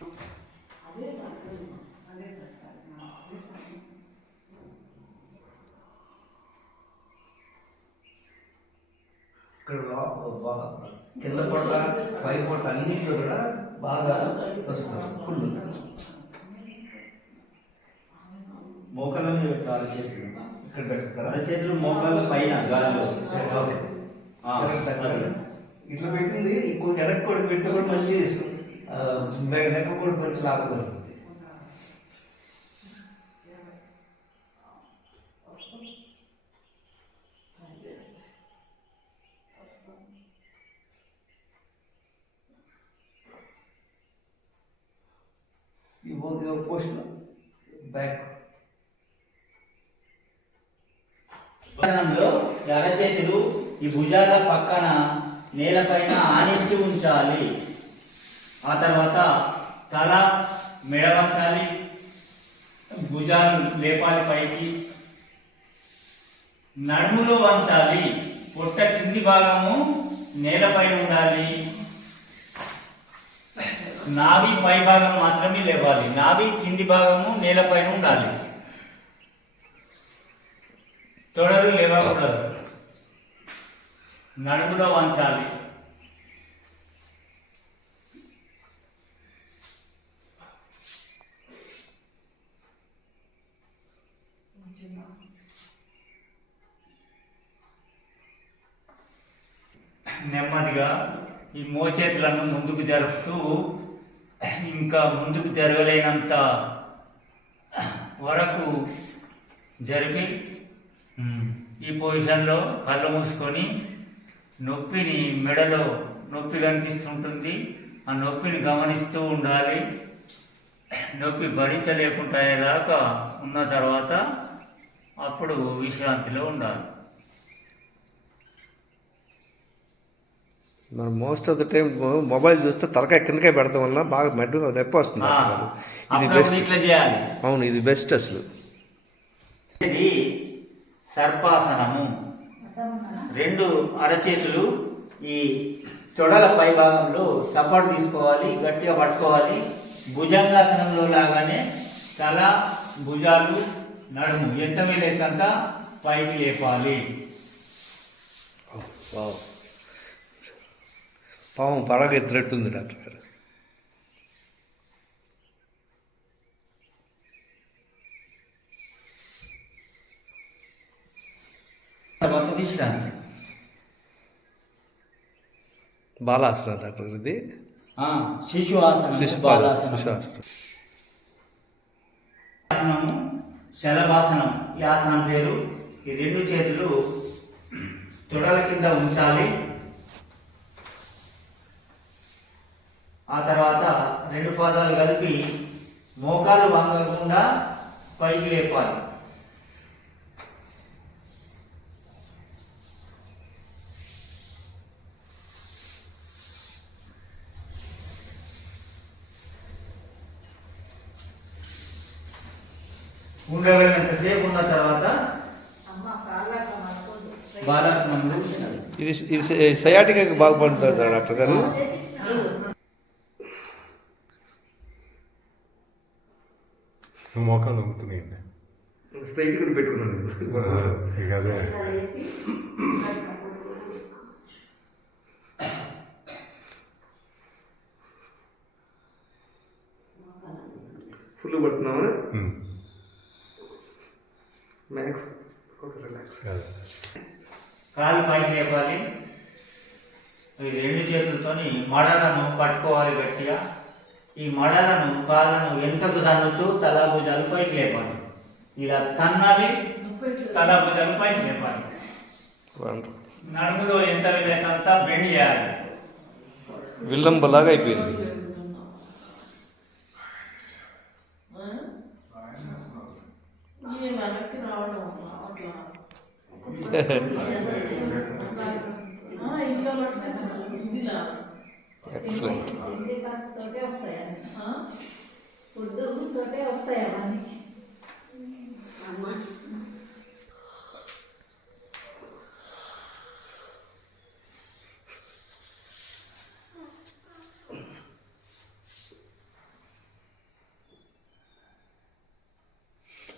ఇక్కడ కింద పొట్ల పై పొట్ల అన్నింటిలో కూడా బాగా వస్తుంది ఫుల్. మోకాళ్ళని పెట్టాలి చేతులు, ఇక్కడ పెట్టుకుంటారు చేతులు మోకాళ్ళ పైన గాలిలో ఇట్లా పెట్టింది. ఇంకో ఎనక్కి కూడా పెడితే కూడా మంచి నెక్క కూడా మంచి లాభం ఉంటుంది. ఇది ఒక పోషన్ బ్యాక్ అరచేతులు ఈ భుజాల పక్కన నేలపైన ఆనించి ఉంచాలి. ఆ తర్వాత తల మెడ వంచాలి, భుజాలు లేపాలి పైకి, నడుములో వంచాలి, పొట్ట కింది భాగము నేలపైన ఉండాలి, నాభి పై భాగం మాత్రమే లేవాలి, నాభి కింది భాగము నేలపైన ఉండాలి, తొడలు లేవకూడదు, నడుములో వంచాలి. నెమ్మదిగా ఈ మోచేతులను ముందుకు జరుపుతూ ఇంకా ముందుకు జరగలేనంత వరకు జరిపి ఈ పొజిషన్లో కళ్ళు మూసుకొని నొప్పిని, మెడలో నొప్పి కనిపిస్తుంటుంది, ఆ నొప్పిని గమనిస్తూ ఉండాలి. నొప్పి భరించలేకుండా అయ్యేదాకా ఉన్న తర్వాత అప్పుడు విశ్రాంతిలో ఉండాలి. మనం most of the time mobile చూస్తే తలకాయ కిందకాయ పెడతాం వల్ల బాగా మెడ నొప్పి వస్తుంది. ఇది బెస్ట్. ఇట్లా చేయాలి. అవును, ఇది బెస్ట్. అసలు ఇది సర్పాసనము. రెండు అరచేతులు ఈ తొడల పై భాగంలో సపోర్ట్ తీసుకోవాలి, గట్టిగా పట్టుకోవాలి. భుజంగాసనంలో లాగానే తల, భుజాలు, నడుము ఎంత వీలైనంత పైకి లేపాలి. పాము పడగ ఎత్తినట్టుంది డాక్టర్ గారు. తర్వాత విశ్రాంతి. బాలాసన డాక్టర్ ఇది. శిశు ఆసనము, శలభాసనం. ఈ ఆసనం పేరు. ఈ రెండు చేతులు తొడల కింద ఉంచాలి. ఆ తర్వాత రెండు పాదాలు కలిపి మోకాలు వంగకుండా పైకి లేపాలి. ఉండగలిగినంతసేపు ఉన్న తర్వాత బాలాసనంలో ఇది సయాటికా బాగుపడుతుంది డాక్టర్ గారు. మోకాలు నొక్కుతున్నాయండి, స్ట్రైట్గా పెట్టుకున్నాను. ఇక అదే ఫుల్ పడుతున్నామా? Max relax. కాలు పైకి లేపాలి. ఈ రెండు చేతులతోని మడలను పట్టుకోవాలి గట్టిగా. ఈ మడలను, కాళ్ళను వెనుకకు తన్నుతూ తల, భుజాలు పైకి లేపాలి. ఇలా తన్నాలి, తల, భుజాలు పైకి లేపాలి. నడుములో ఎంత వీలైనంత బెండ్ చేయాలి. విల్లంబలాగా అయిపోయింది. ఎక్సలెంట్.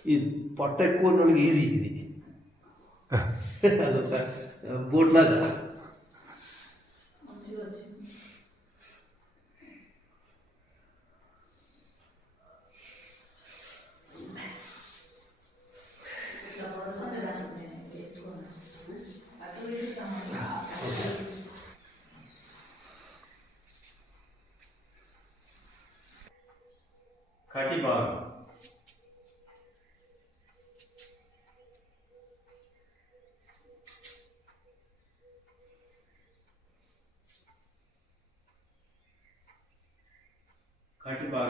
ఈ పొట్ట ఎక్కువ ఉన్నోళ్ళకి ఈజీ ఇది అదొక బోట్లాగా. కటి భాగం కటి భాగం